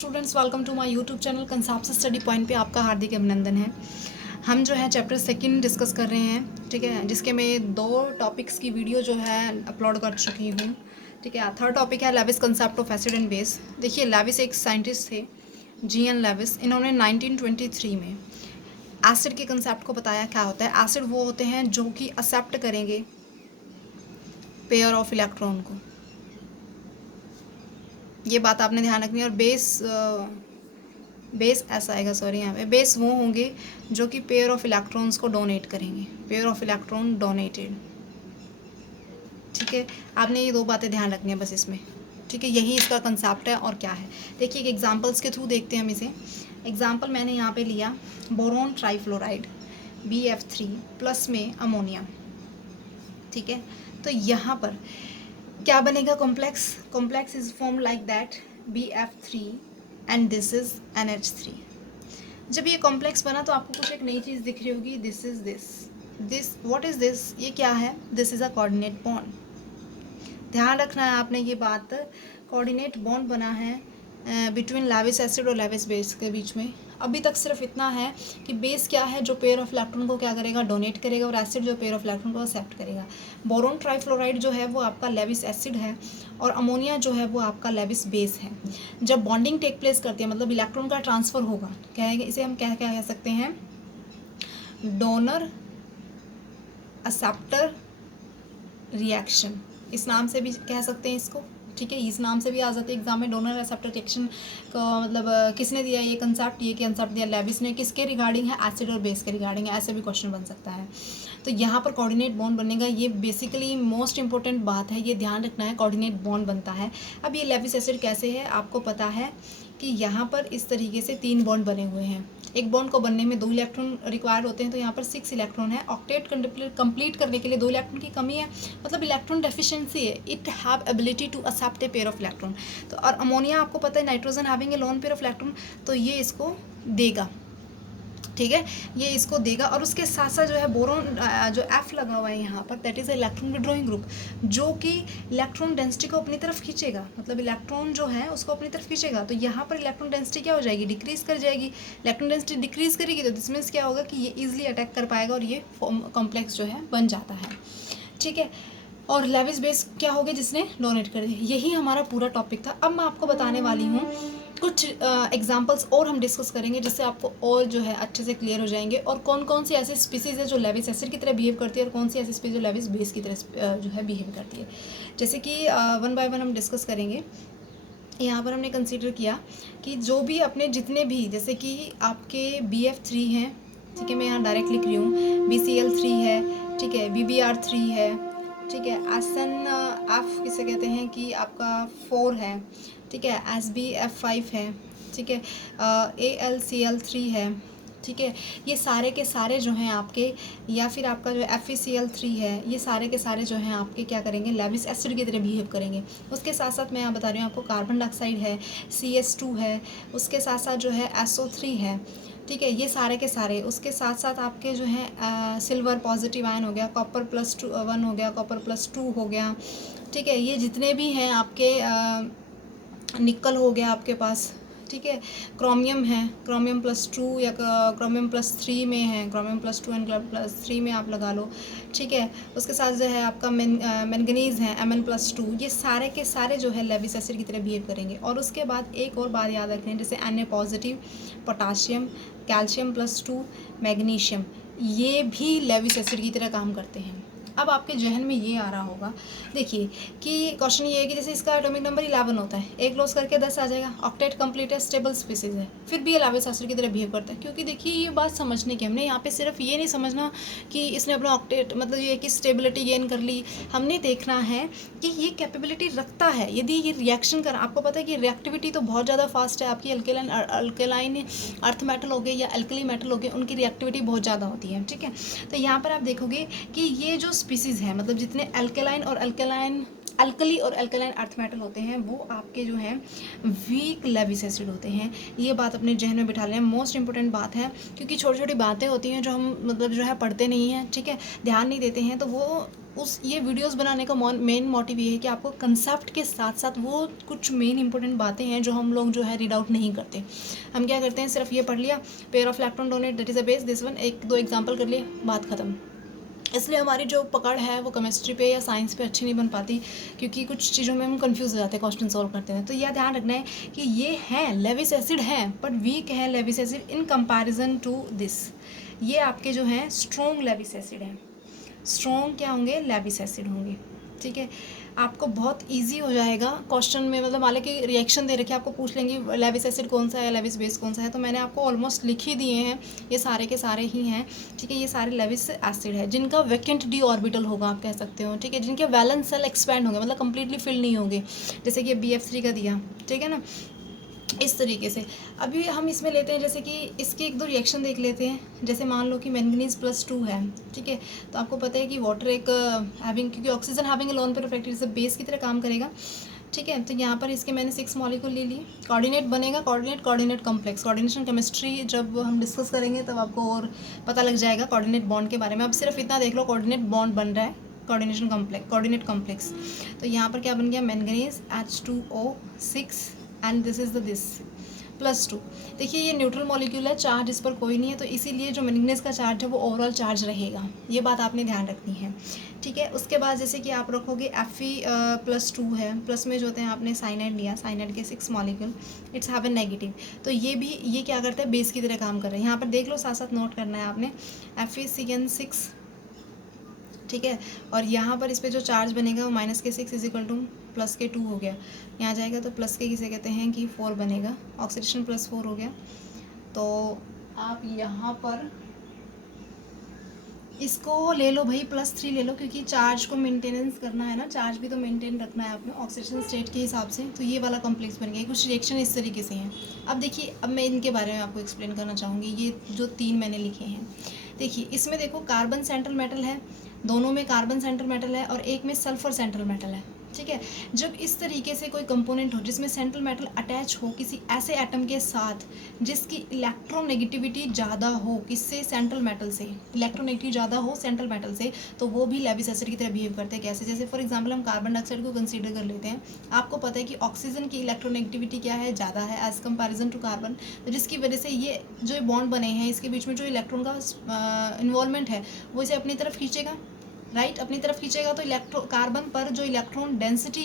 Students welcome to my YouTube channel concept study point पे आपका हार्दिक अभिनंदन है। हम जो है चैप्टर सेकंड डिस्कस कर रहे हैं, ठीक है, जिसके मैं 2 टॉपिक्स की वीडियो जो है अपलोड कर चुकी हूँ। ठीक है, थर्ड टॉपिक है Lewis concept of acid and base. देखिए, लेविस एक साइंटिस्ट थे, जी.एन. लेविस। इन्होंने 1923 में एसिड के कंसेप्ट को बताया। क्या होता है एसिड? वो होते हैं जो कि एक्सेप्ट करेंगे पेयर ऑफ इलेक्ट्रॉन को। ये बात आपने ध्यान रखनी है। और बेस ऐसा आएगा, सॉरी, यहाँ पे बेस वो होंगे जो कि पेयर ऑफ इलेक्ट्रॉन्स को डोनेट करेंगे, पेयर ऑफ इलेक्ट्रॉन डोनेटेड। ठीक है, आपने ये 2 बातें ध्यान रखनी है बस इसमें। ठीक है, यही इसका कंसेप्ट है। और क्या है, देखिए, एक एग्जांपल्स के थ्रू देखते हैं हम इसे। एग्जांपल मैंने यहाँ पे लिया बोरोन ट्राइफ्लोराइड BF3 प्लस में अमोनिया। ठीक है, तो यहाँ पर क्या बनेगा? Complex is form like that BF3 and this is NH3। जब ये कॉम्प्लेक्स बना तो आपको कुछ एक नई चीज़ दिख रही होगी। This is this what is this? ये क्या है? This is a coordinate bond. ध्यान रखना है आपने ये बात। कोऑर्डिनेट बॉन्ड बना है बिटवीन लेविस एसिड और लेविस बेस के बीच में। अभी तक सिर्फ इतना है कि बेस क्या है, जो पेयर ऑफ इलेक्ट्रॉन को क्या करेगा? डोनेट करेगा, और एसिड जो पेयर ऑफ इलेक्ट्रॉन को एक्सेप्ट करेगा। बोरोन ट्राइफ्लोराइड जो है वो आपका लेविस एसिड है, और अमोनिया जो है वो आपका लेविस बेस है। जब बॉन्डिंग टेक प्लेस करती है, मतलब इलेक्ट्रॉन का ट्रांसफ़र होगा, क्या है इसे हम क्या क्या कह सकते हैं? डोनर एक्सेप्टर रिएक्शन, इस नाम से भी कह सकते हैं इसको। ठीक है, इस नाम से भी आ जाते हैं एग्जाम में। डोनर एक्सेप्टर रिएक्शन का मतलब किसने दिया ये कंसेप्ट? ये कंसेप्ट दिया लेविस ने। किसके रिगार्डिंग है? एसिड और बेस के रिगार्डिंग है। ऐसे भी क्वेश्चन बन सकता है। तो यहाँ पर कोऑर्डिनेट बॉन्ड बनेगा। ये बेसिकली मोस्ट इंपॉर्टेंट बात है, ये ध्यान रखना है। कोऑर्डिनेट बॉन्ड बनता है। अब ये लेविस एसिड कैसे है आपको पता है कि यहाँ पर इस तरीके से 3 बॉन्ड बने हुए हैं। एक बॉन्ड को बनने में 2 इलेक्ट्रॉन रिक्वायर्ड होते हैं, तो यहाँ पर 6 इलेक्ट्रॉन है। ऑक्टेट कंप्लीट करने के लिए 2 इलेक्ट्रॉन की कमी है, मतलब इलेक्ट्रॉन डेफिशिएंसी है। It have ability to accept a pair of electron. तो और अमोनिया आपको पता है nitrogen having a lone pair of electron, तो ये इसको देगा। ठीक है, ये इसको देगा। और उसके साथ साथ जो है बोरोन जो F लगा हुआ है यहाँ पर, that is electron withdrawing group, जो कि इलेक्ट्रॉन डेंसिटी को अपनी तरफ खींचेगा, मतलब इलेक्ट्रॉन जो है उसको अपनी तरफ खींचेगा। तो यहाँ पर इलेक्ट्रॉन डेंसिटी क्या हो जाएगी? डिक्रीज कर जाएगी। इलेक्ट्रॉन डेंसिटी डिक्रीज करेगी तो दिस मीन्स क्या होगा कि ये ईजिली अटैक कर पाएगा, और ये कॉम्प्लेक्स जो है बन जाता है। ठीक है, और लेविस बेस क्या हो गया? जिसने डोनेट कर दिया। यही हमारा पूरा टॉपिक था। अब मैं आपको बताने वाली हूँ कुछ एग्जांपल्स और हम डिस्कस करेंगे, जिससे आपको और जो है अच्छे से क्लियर हो जाएंगे, और कौन कौन सी ऐसी स्पीसीज़ है जो लेविस एसिड की तरह बिहेव करती है, और कौन सी ऐसी स्पीसीज जो लेविस बेस की तरह जो है बिहेव करती है। जैसे कि 1 बाय 1 हम डिस्कस करेंगे। यहाँ पर हमने कंसीडर किया कि जो भी अपने जितने भी, जैसे कि आपके BF3 हैं, ठीक है, मैं यहाँ डायरेक्ट लिख रही हूँ, BCl3 है, ठीक है, BBr3 है, ठीक है, SnF किसे कहते हैं कि आपका 4 है, ठीक है, SbF5 है, ठीक है, AlCl3 है, ठीक है। ये सारे के सारे जो हैं आपके, या फिर आपका जो FeCl3 है, ये सारे के सारे जो हैं आपके क्या करेंगे? लेविस एसिड की तरह बिहेव करेंगे। उसके साथ साथ मैं यहाँ बता रही हूँ आपको, कार्बन डाइऑक्साइड है, CS2 है, उसके साथ साथ जो है SO3 है, ठीक है, ये सारे के सारे। उसके साथ साथ आपके जो है सिल्वर पॉजिटिव आयन हो गया, कॉपर +1 हो गया, कॉपर +2 हो गया, ठीक है, ये जितने भी हैं आपके निकल हो गया आपके पास, ठीक है, क्रोमियम है, क्रोमियम +2 या क्रोमियम +3 में है, क्रोमियम +2 एंड +3 में आप लगा लो, ठीक है। उसके साथ जो है आपका मैंगनीज़ है, Mn+2। ये सारे के सारे जो है लेविस एसिड की तरह बिहेव करेंगे। और उसके बाद एक और बात याद रखें, जैसे Na positive, potassium, calcium +2, magnesium, ये भी लेविस एसिड की तरह काम करते हैं। अब आपके जहन में ये आ रहा होगा, देखिए, कि क्वेश्चन ये है कि जैसे इसका एटॉमिक नंबर 11 होता है, 1 लॉस करके 10 आ जाएगा, ऑक्टेट कंप्लीट है, स्टेबल स्पीसीज है, फिर भी ये लेविस एसिड की तरह बिहेव करता है। क्योंकि देखिए, ये बात समझने की, हमने यहाँ पे सिर्फ ये नहीं समझना कि इसने अपना ऑक्टेट मतलब ये कि स्टेबिलिटी गेन कर ली। हमने देखना है कि ये कैपेबिलिटी रखता है, यदि ये रिएक्शन कर, आपको पता है कि रिएक्टिविटी तो बहुत ज़्यादा फास्ट है आपकी। अल्केलाइन अर्थ मेटल हो गए या अल्कली मेटल हो गए, उनकी रिएक्टिविटी बहुत ज़्यादा होती है। ठीक है, तो यहाँ पर आप देखोगे कि ये जो स्पीसीज़ है, मतलब जितने अल्कली और अल्कलाइन अर्थ मेटल होते हैं, वो आपके जो हैं वीक लेविस एसिड होते हैं। ये बात अपने जहन में बिठा लें, मोस्ट इंपॉर्टेंट बात है, क्योंकि छोटी छोटी बातें होती हैं जो हम मतलब जो है पढ़ते नहीं हैं, ठीक है, ध्यान नहीं देते हैं, तो वो उस ये वीडियोस बनाने का मेन मोटिव ये है कि आपको कंसेप्ट के साथ साथ वो कुछ मेन इंपॉर्टेंट बातें हैं जो हम लोग जो है रीड आउट नहीं करते। हम क्या करते हैं, सिर्फ ये पढ़ लिया, pair of electron donate that is a base, this one, एक दो एग्जाम्पल कर लिए, बात खत्म। इसलिए हमारी जो पकड़ है वो केमिस्ट्री पे या साइंस पे अच्छी नहीं बन पाती, क्योंकि कुछ चीज़ों में हम कंफ्यूज हो जाते हैं क्वेश्चन सॉल्व करते हैं। तो यह ध्यान रखना है कि ये हैं लेविस एसिड हैं, बट वीक है Lewis acid in comparison to this. ये आपके जो हैं स्ट्रॉन्ग लेविस एसिड हैं, स्ट्रॉन्ग क्या होंगे, लेविस एसिड होंगे। ठीक है, आपको बहुत इजी हो जाएगा क्वेश्चन में, मतलब मान लें कि रिएक्शन दे रखे आपको पूछ लेंगे लेविस एसिड कौन सा है, लेविस बेस कौन सा है, तो मैंने आपको ऑलमोस्ट लिख ही दिए हैं, ये सारे के सारे ही हैं। ठीक है, ये सारे लेविस एसिड है जिनका वैकेंट डी ऑर्बिटल होगा, आप कह सकते हो। ठीक है, जिनके वैलेंस सेल एक्सपैंड होंगे, मतलब कंप्लीटली फिल नहीं होंगे, जैसे कि BF3 का दिया। ठीक है ना, इस तरीके से। अभी हम इसमें लेते हैं, जैसे कि इसके एक दो रिएक्शन देख लेते हैं। जैसे मान लो कि मैंगनीज +2 है। ठीक है, तो आपको पता है कि वाटर एक हैविंग, क्योंकि oxygen having loan pair of electron base की तरह काम करेगा। ठीक है, तो यहाँ पर इसके मैंने 6 मॉलिक्यूल ले लिए। कोऑर्डिनेट बनेगा, कोऑर्डिनेट कॉम्प्लेक्स, कोऑर्डिनेशन केमिस्ट्री जब हम डिस्कस करेंगे तब आपको और पता लग जाएगा कोऑर्डिनेट बॉन्ड के बारे में। अब सिर्फ इतना देख लो, कोऑर्डिनेट बॉन्ड बन रहा है, कोऑर्डिनेशन कॉम्प्लेक्स, कोऑर्डिनेट कॉम्प्लेक्स। तो यहाँ पर क्या बन गया, manganese H2O6 and this is the this +2। देखिए ये न्यूट्रल मॉलिक्यूल है, चार्ज इस पर कोई नहीं है, तो इसीलिए जो मैंगनीज का चार्ज है वो ओवरऑल चार्ज रहेगा। ये बात आपने ध्यान रखनी है। ठीक है, उसके बाद जैसे कि आप रखोगे Fe+2 है, प्लस में जो होते हैं आपने साइनाइड लिया, साइनाइड के 6 molecule, it's have a negative. तो ये क्या करता है, बेस की तरह काम कर रहे हैं। यहाँ पर देख लो, साथ साथ नोट करना है आपने, FeCN6। ठीक है, और यहाँ पर इस पर जो चार्ज बनेगा वो -6 = +2 हो गया। यहाँ जाएगा तो प्लस के किसे कहते हैं कि 4 बनेगा, ऑक्सीडेशन +4 हो गया। तो आप यहाँ पर इसको ले लो भाई, +3 ले लो, क्योंकि चार्ज को मेंटेनेंस करना है ना, चार्ज भी तो मेंटेन रखना है आपने ऑक्सीडेशन स्टेट के हिसाब से। तो ये वाला कॉम्प्लेक्स बन गया। कुछ रिएक्शन इस तरीके से हैं। अब देखिए, अब मैं इनके बारे में आपको एक्सप्लेन करना चाहूँगी। ये जो 3 मैंने लिखे हैं, देखिए इसमें देखो कार्बन सेंट्रल मेटल है, दोनों में कार्बन सेंट्रल मेटल है, और एक में सल्फर सेंट्रल मेटल है। ठीक है, जब इस तरीके से कोई कंपोनेंट हो जिसमें सेंट्रल मेटल अटैच हो किसी ऐसे एटम के साथ जिसकी इलेक्ट्रोनेगेटिविटी ज़्यादा हो, किससे, सेंट्रल मेटल से, इलेक्ट्रोनेगेटिविटी ज़्यादा हो सेंट्रल मेटल से, तो वो भी लेविस एसिड की तरह बिहेव करते हैं। कैसे, जैसे फॉर एग्जांपल हम कार्बन डाइऑक्साइड को कंसीडर कर लेते हैं। आपको पता है कि ऑक्सीजन की इलेक्ट्रोनेगेटिविटी क्या है, ज़्यादा है एज़ कंपेरिजन टू कार्बन, तो जिसकी वजह से ये जो बॉन्ड बने हैं इसके बीच में जो इलेक्ट्रॉन का इन्वॉल्वमेंट है वो इसे अपनी तरफ खींचेगा, राइट, अपनी तरफ खींचेगा। तो कार्बन पर जो इलेक्ट्रॉन डेंसिटी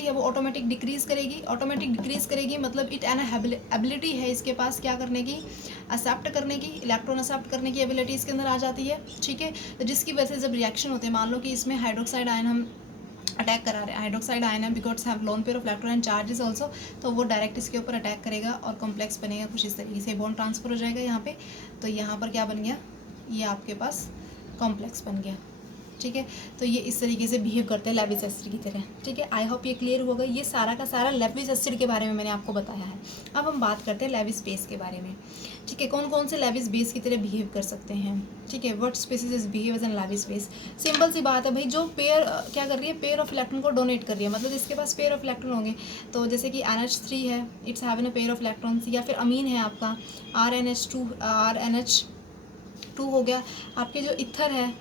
है वो ऑटोमेटिक डिक्रीज़ करेगी, मतलब इट एन एबिलिटी है इसके पास क्या करने की, एक्सेप्ट करने की, इलेक्ट्रॉन एक्सेप्ट करने की एबिलिटी इसके अंदर आ जाती है। ठीक है, तो जिसकी वजह से जब रिएक्शन होते हैं, मान लो कि इसमें हाइड्रोक्साइड आयन हम अटैक करा रहे हैं, हाइड्रोक्साइड आयन है, because have loan pair of electron and charges also, तो वो डायरेक्ट इसके ऊपर अटैक करेगा और कॉम्प्लेक्स बनेगा कुछ इस तरीके से, बॉन्ड ट्रांसफर हो जाएगा यहाँ पे। तो यहाँ पर क्या बन गया, ये आपके पास कॉम्प्लेक्स बन गया। ठीक है, तो ये इस तरीके से बिहेव करते हैं लेविस एसिड की तरह। ठीक है, आई होप ये क्लियर होगा। ये सारा का सारा लेविस एसिड के बारे में मैंने आपको बताया है। अब हम बात करते हैं लेविस बेस के बारे में। ठीक है, कौन कौन से लेविस बेस की तरह बिहेव कर सकते हैं। ठीक है, what species is behave as an Lewis base. Simple सी बात है भाई, जो पेयर क्या कर रही है, पेयर ऑफ इलेक्ट्रॉन को डोनेट कर रही है, मतलब इसके पास पेयर ऑफ इलेक्ट्रॉन होंगे। तो जैसे कि NH3 है, it's having a pair of electrons, या फिर अमीन है आपका RNH2 हो गया। आपके जो इथर है,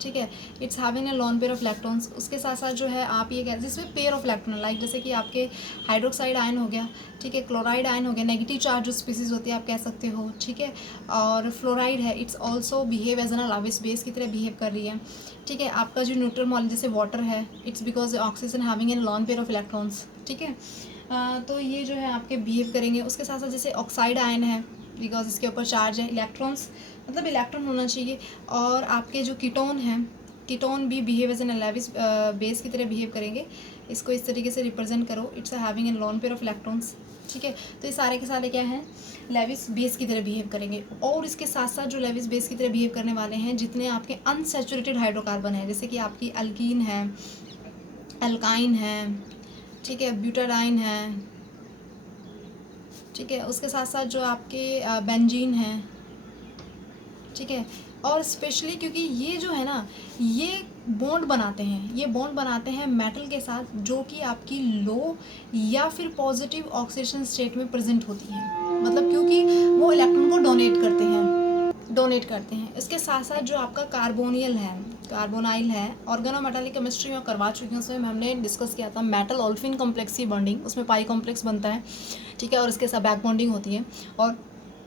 ठीक है, it's having a loan pair of electrons. उसके साथ साथ जो है आप ये कह जिसमें पेयर ऑफ इलेक्ट्रॉन, लाइक जैसे कि आपके हाइड्रोक्साइड आयन हो गया, ठीक है, क्लोराइड आयन हो गया, नेगेटिव चार्ज जो स्पीसीज होती है आप कह सकते हो। ठीक है, और फ्लोराइड है, it's also behave as an Lewis base की तरह बिहेव कर रही है। ठीक है, आपका जो न्यूट्रल मॉलिक्यूल जैसे वाटर है, it's because oxygen having an loan pair of electrons. ठीक है, तो ये जो है आपके बिहेव करेंगे। उसके साथ साथ जैसे ऑक्साइड आयन है, बिकॉज इसके ऊपर चार्ज है, इलेक्ट्रॉन्स मतलब इलेक्ट्रॉन होना चाहिए। और आपके जो कीटोन हैं, कीटोन भी behave as an Lewis base की तरह बिहेव करेंगे। इसको इस तरीके से रिप्रेजेंट करो, it's having an loan pair of electrons. ठीक है, तो ये सारे के सारे क्या हैं, लेविस बेस की तरह बिहेव करेंगे। और इसके साथ साथ जो लेविस बेस की तरह बिहेव करने वाले हैं, जितने आपके अनसैचुरेटेड हाइड्रोकार्बन है, जैसे कि आपकी अल्कीन है, अल्काइन है, ठीक है, ब्यूटाडाइन है, ठीक है, उसके साथ साथ जो आपके बेंजीन है, ठीक है। और स्पेशली क्योंकि ये जो है ना, ये बॉन्ड बनाते हैं मेटल के साथ जो कि आपकी लो या फिर पॉजिटिव ऑक्सीडेशन स्टेट में प्रेजेंट होती है, मतलब क्योंकि वो इलेक्ट्रॉन को डोनेट करते हैं। इसके साथ साथ जो आपका कार्बोनियल है, कार्बोनाइल है। ऑर्गेनोमेटालिक केमिस्ट्री में करवा चुकी हूँ, उसमें हमने डिस्कस किया था मेटल ओल्फिन कॉम्प्लेक्स की बॉन्डिंग, उसमें पाई कॉम्प्लेक्स बनता है, ठीक है, और इसके साथ बैक बॉन्डिंग होती है। और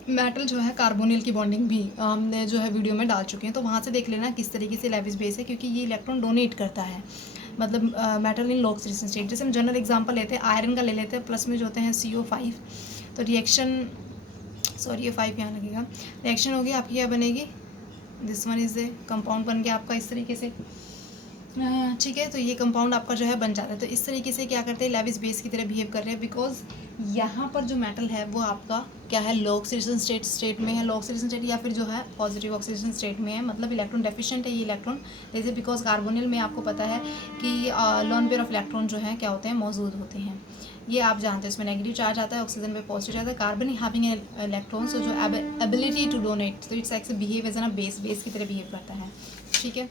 मेटल जो है कार्बोनिल की बॉन्डिंग भी हमने जो है वीडियो में डाल चुके हैं, तो वहाँ से देख लेना किस तरीके से लेविस बेस है, क्योंकि ये इलेक्ट्रॉन डोनेट करता है, मतलब मेटल इन लो ऑक्सीडेशन स्टेट। जैसे हम जनरल एग्जांपल लेते हैं, आयरन का ले लेते हैं, प्लस में जो होते हैं CO5, तो रिएक्शन, सॉरी ये 5 यहाँ लगेगा, रिएक्शन होगी आपकी क्या बनेगी, this one is a compound बन गया आपका इस तरीके से, ठीक है। तो ये कंपाउंड आपका जो है बन जाता है। तो इस तरीके से क्या करते हैं, लेविस बेस की तरह बिहेव कर रहे हैं, बिकॉज यहाँ पर जो मेटल है वो आपका क्या है, लो ऑक्सीडेशन स्टेट में है, लो ऑक्सीडेशन स्टेट या फिर जो है पॉजिटिव ऑक्सीडेशन स्टेट में है, मतलब इलेक्ट्रॉन डेफिशिएंट है ये इलेक्ट्रॉन, जैसे बिकॉज कार्बोनिल में आपको पता है कि लोन पेयर ऑफ इलेक्ट्रॉन जो है क्या होते हैं, मौजूद होते हैं, ये आप जानते हैं। इसमें नेगेटिव चार्ज आता है, ऑक्सीजन पे पॉजिटिव आता है, कार्बन हैविंग इलेक्ट्रॉन, सो जो एबिलिटी टू डोनेट, तो it's like behave as an base की तरह बिहेव करता है, ठीक है।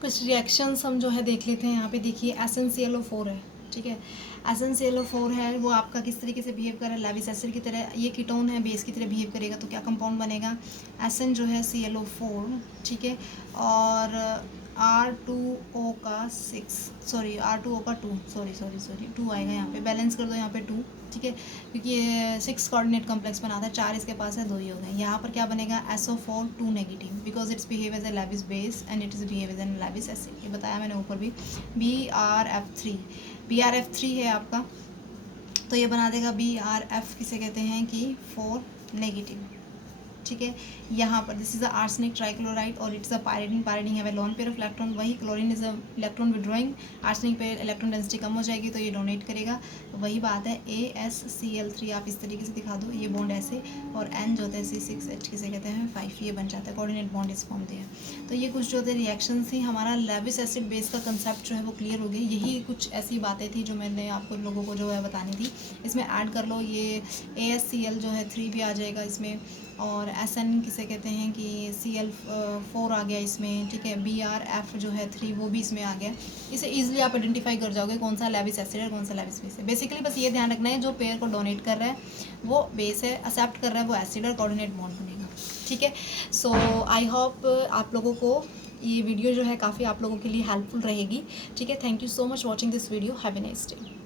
कुछ रिएक्शंस हम जो है देख लेते हैं। यहाँ पे देखिए SnClO4 है, ठीक है, SnClO4 है, वो आपका किस तरीके से बिहेव कर रहा है, लेविस एसिड की तरह, ये कीटोन है, बेस की तरह बिहेव करेगा, तो क्या कंपाउंड बनेगा, Sn जो है ClO4, ठीक है, और R2O का 6, सॉरी R2O का 2, सॉरी 2 आएगा यहाँ पे, बैलेंस कर दो यहाँ पे 2, ठीक है, क्योंकि ये 6 कोऑर्डिनेट कॉम्प्लेक्स बनाता है, 4 इसके पास है, 2 ही हो गए। यहाँ पर क्या बनेगा, SO4 2 negative, because it's behave as a Lewis base and it is behave as an Lewis acid, ये बताया मैंने ऊपर भी। BRF3 है आपका, तो ये बना देगा BRF, किसे कहते हैं कि 4 नेगेटिव, ठीक है। यहाँ पर this is a arsenic trichloride और इट्स अ पायरिडीन, पायरिडीन है लोन पेयर ऑफ इलेक्ट्रॉन, वही chlorine is a electron withdrawing, arsenic पे इलेक्ट्रॉन डेंसिटी कम हो जाएगी तो ये डोनेट करेगा, तो वही बात है AsCl3 आप इस तरीके से दिखा दो, ये बॉन्ड ऐसे, और N जो होता है C6H किसे कहते हैं 5, ये बन जाता है, कोऑर्डिनेट बॉन्ड इस फॉर्म दिया है। तो ये कुछ जो थे रिएक्शन थी, हमारा लेविस एसिड बेस का कंसेप्ट जो है वो क्लियर हो गया। यही कुछ ऐसी बातें थी जो मैंने आपको लोगों को जो है बतानी थी। इसमें ऐड कर लो ये AsCl जो है 3 भी आ जाएगा इसमें, और Sn किसे कहते हैं कि Cl4 आ गया इसमें, ठीक है, BRF जो है 3 वो भी इसमें आ गया। इसे ईजिली आप आइडेंटिफाई कर जाओगे कौन सा लेविस एसिड है, कौन सा लेविस बेस है। बेसिकली बस ये ध्यान रखना है, जो पेयर को डोनेट कर रहा है वो बेस है, एक्सेप्ट कर रहा है वो एसिड, और कोऑर्डिनेट बॉन्ड बनेगा, ठीक है। सो आई होप आप लोगों को ये वीडियो जो है काफ़ी आप लोगों के लिए हेल्पफुल रहेगी, ठीक है। Thank you so much watching this video, have a nice day.